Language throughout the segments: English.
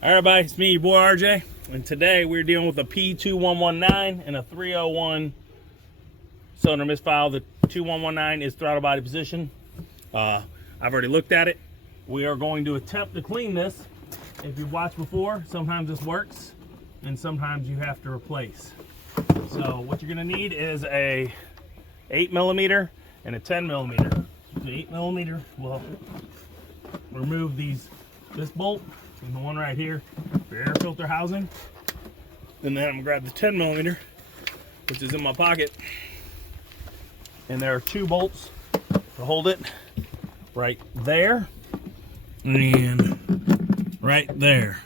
All right, everybody, it's me, your boy RJ, and today we're dealing with a p2119 and a 301 cylinder misfile. The 2119 is throttle body position. I've already looked at it. We are going to attempt to clean this. If you've watched before, sometimes this works, and sometimes you have to replace. So what you're gonna need is a 8mm and a 10mm. The 8mm will remove this bolt and the one right here for your air filter housing. And then I'm gonna grab the 10mm, which is in my pocket. And there are two bolts to hold it right there and right there.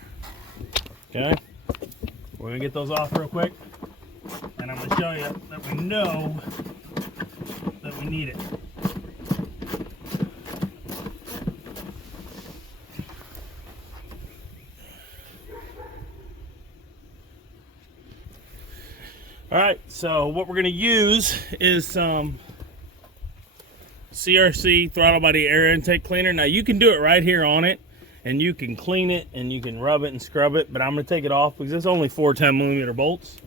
Okay, we're gonna get those off real quick, and I'm gonna show you that we know that we need it. All right, so what we're gonna use is some CRC throttle body air intake cleaner. Now you can do it right here on it, and you can clean it and you can rub it and scrub it, but I'm gonna take it off because it's only 4 10mm bolts.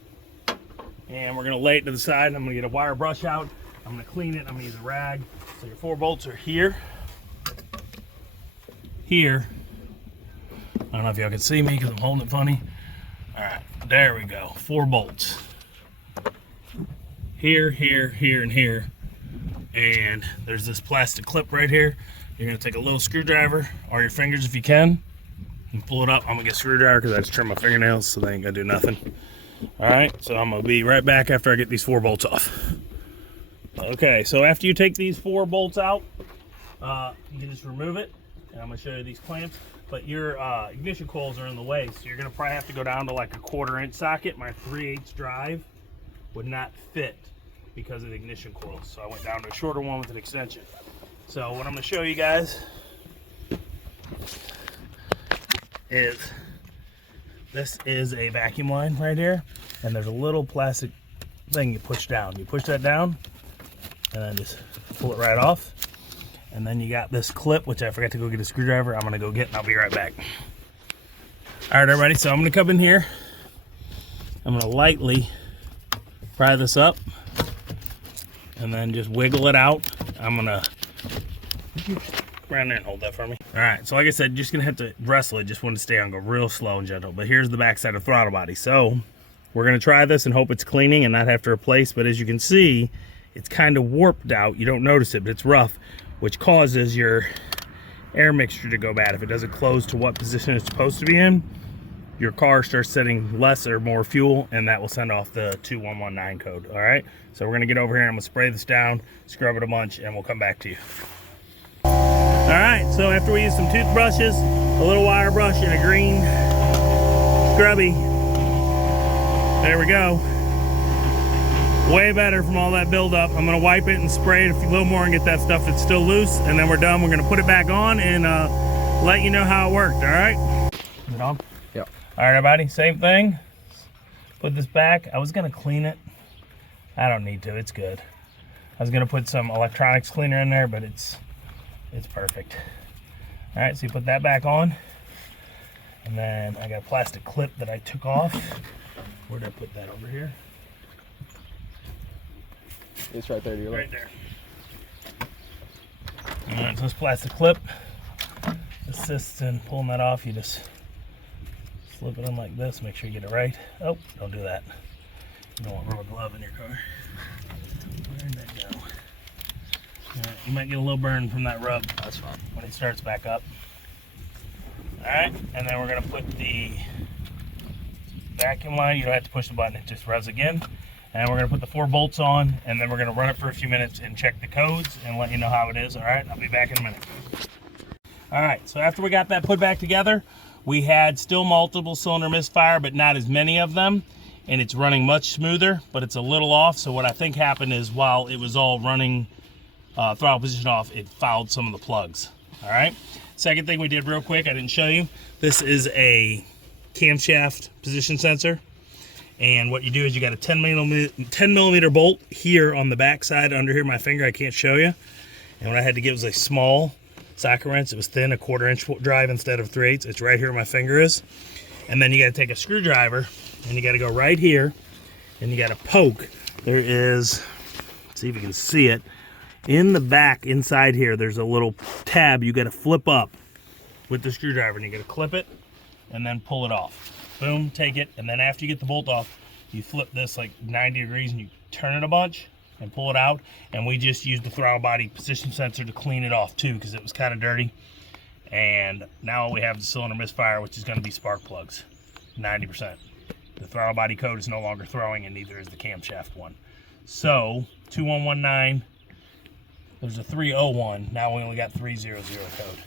And we're gonna lay it to the side, and I'm gonna get a wire brush out. I'm gonna clean it, I'm gonna use a rag. So your 4 bolts are here. Here. I don't know if y'all can see me because I'm holding it funny. All right, there we go, 4 bolts. Here, here, here, and here. And there's this plastic clip right here. You're gonna take a little screwdriver, or your fingers if you can, and pull it up. I'm gonna get a screwdriver because I just trimmed my fingernails, so they ain't gonna do nothing. All right, so I'm gonna be right back after I get these 4 bolts off. Okay, so after you take these 4 bolts out, you can just remove it, and I'm gonna show you these clamps. But your ignition coils are in the way, so you're gonna probably have to go down to like a 1/4" socket. My 3/8 drive would not fit because of the ignition coils, so I went down to a shorter one with an extension. So what I'm going to show you guys is this is a vacuum line right here, and there's a little plastic thing you push down. You push that down and then just pull it right off, and then you got this clip, which I forgot to go get a screwdriver. I'm going to go get, and I'll be right back. All right, everybody, so I'm going to come in here. I'm going to lightly pry this up and then just wiggle it out. I'm gonna around there and hold that for me. All right, so like I said, just gonna have to wrestle it. Just want to stay on, go real slow and gentle. But here's the back side of the throttle body. So we're gonna try this and hope it's cleaning and not have to replace. But as you can see, it's kind of warped out. You don't notice it, but it's rough, which causes your air mixture to go bad. If it doesn't close to what position it's supposed to be in, your car starts setting less or more fuel, and that will send off the 2119 code. All right, so we're gonna get over here and I'm gonna spray this down, scrub it a bunch, and we'll come back to you. All right, so after we use some toothbrushes, a little wire brush, and a green scrubby, there we go. Way better from all that buildup. I'm gonna wipe it and spray it a little more and get that stuff that's still loose, and then we're done. We're gonna put it back on and let you know how it worked. All right, is it on? Yep. All right, everybody, same thing. Put this back. I was gonna clean it. I don't need to, it's good. I was gonna put some electronics cleaner in there, but it's perfect. All right, so you put that back on. And then I got a plastic clip that I took off. Where did I put that? Over here? It's right there to your left. Right there. All right, so this plastic clip assists in pulling that off. You just slip it in like this, make sure you get it right. Oh, don't do that. You don't want rubber glove in your car. Where'd that go? Right, you might get a little burn from that rub. That's fine. When it starts back up. All right, and then we're gonna put the vacuum line. You don't have to push the button, it just revs again. And we're gonna put the 4 bolts on, and then we're gonna run it for a few minutes and check the codes and let you know how it is. All right, I'll be back in a minute. All right, so after we got that put back together, we had still multiple cylinder misfire, but not as many of them. And it's running much smoother, but it's a little off. So what I think happened is while it was all running throttle position off, it fouled some of the plugs. All right. Second thing we did real quick, I didn't show you. This is a camshaft position sensor. And what you do is you got a 10 millimeter bolt here on the back side under here, my finger, I can't show you. And what I had to get was a small socket wrench. It was thin, a 1/4 inch drive instead of 3/8. It's right here where my finger is. And then you got to take a screwdriver and you got to go right here and you got to poke. There is, see if you can see it, in the back inside here, there's a little tab you got to flip up with the screwdriver, and you got to clip it and then pull it off. Boom, take it, and then after you get the bolt off, you flip this like 90 degrees and you turn it a bunch and pull it out. And we just used the throttle body position sensor to clean it off too, because it was kind of dirty. And now we have the cylinder misfire, which is going to be spark plugs, 90%. The throttle body code is no longer throwing, and neither is the camshaft one. So 2119, there's a 301. Now we only got 300 code.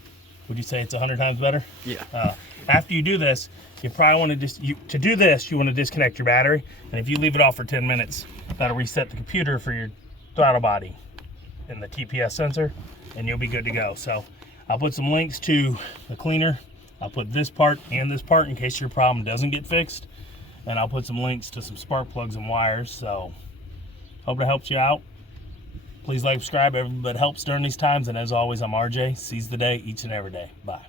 Would you say it's 100 times better? Yeah. After you do this, you probably want to to do this, you want to disconnect your battery. And if you leave it off for 10 minutes, that'll reset the computer for your throttle body and the TPS sensor, and you'll be good to go. So I'll put some links to the cleaner. I'll put this part and this part in case your problem doesn't get fixed. And I'll put some links to some spark plugs and wires. So hope it helps you out. Please like, subscribe, everybody helps during these times. And as always, I'm RJ. Seize the day each and every day. Bye.